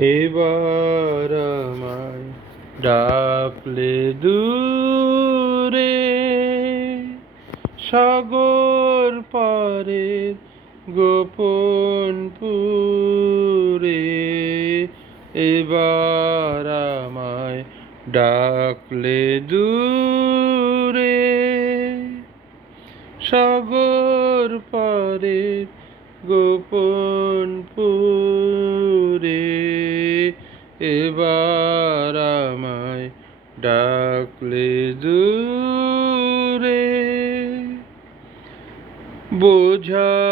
এবার আমায় ডাকলে দূরে সাগর পারে গোপন পুরে। এবার আমায় ডাকলে দূরে সাগর পারে গোপন পুরে এবার আমায় ডাকলে দূরে। বোঝা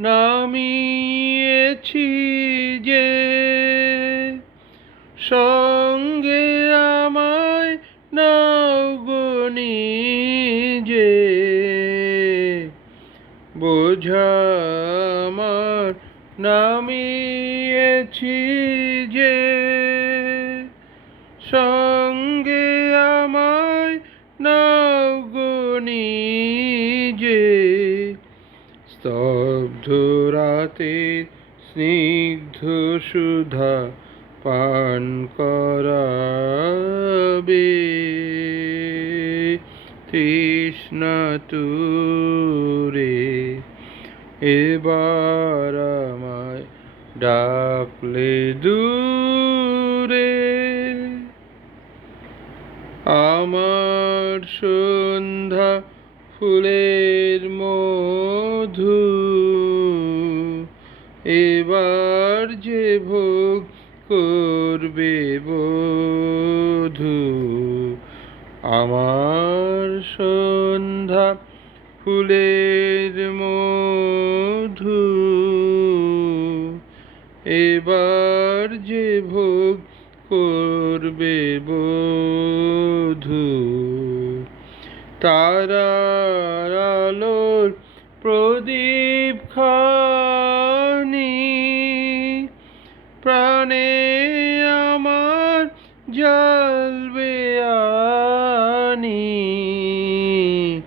নামিয়েছি যে সঙ্গে বোঝা আমার নামিয়েছি যে সঙ্গে আমায় নগনি যে স্তব্ধ রাতে স্নিগ্ধ সুধা পান করাবে। তৃষ্ণা তুরে, এবার আমায় ডাকলে দূরে। আমার সন্ধ্যা ফুলের মধু, এবার যে ভোগ করবে বধু। আমার সন্ধ্যা ফুলের মধু, এবার যে ভোগ করবে বধু, তারার আলোর প্রদীপ খানি, প্রাণে আমার জ্বলবে আনি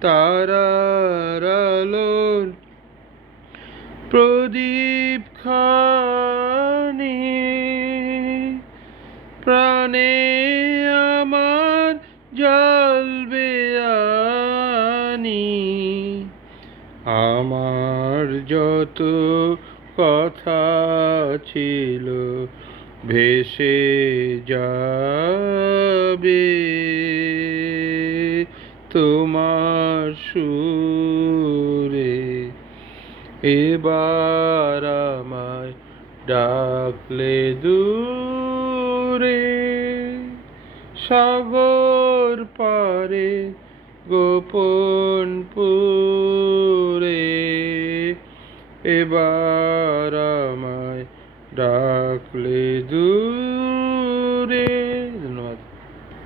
তারার আলোর প্রদীপ খানি। প্রাণে আমার জ্বলবে আনি। আমার যত কথা ছিল ভেসে যাবে। তোমার সুরে এবার আমায় ডাকলে দূরে সাগর পারে গোপন পুরে এবার আমায় ডাকলে দূরে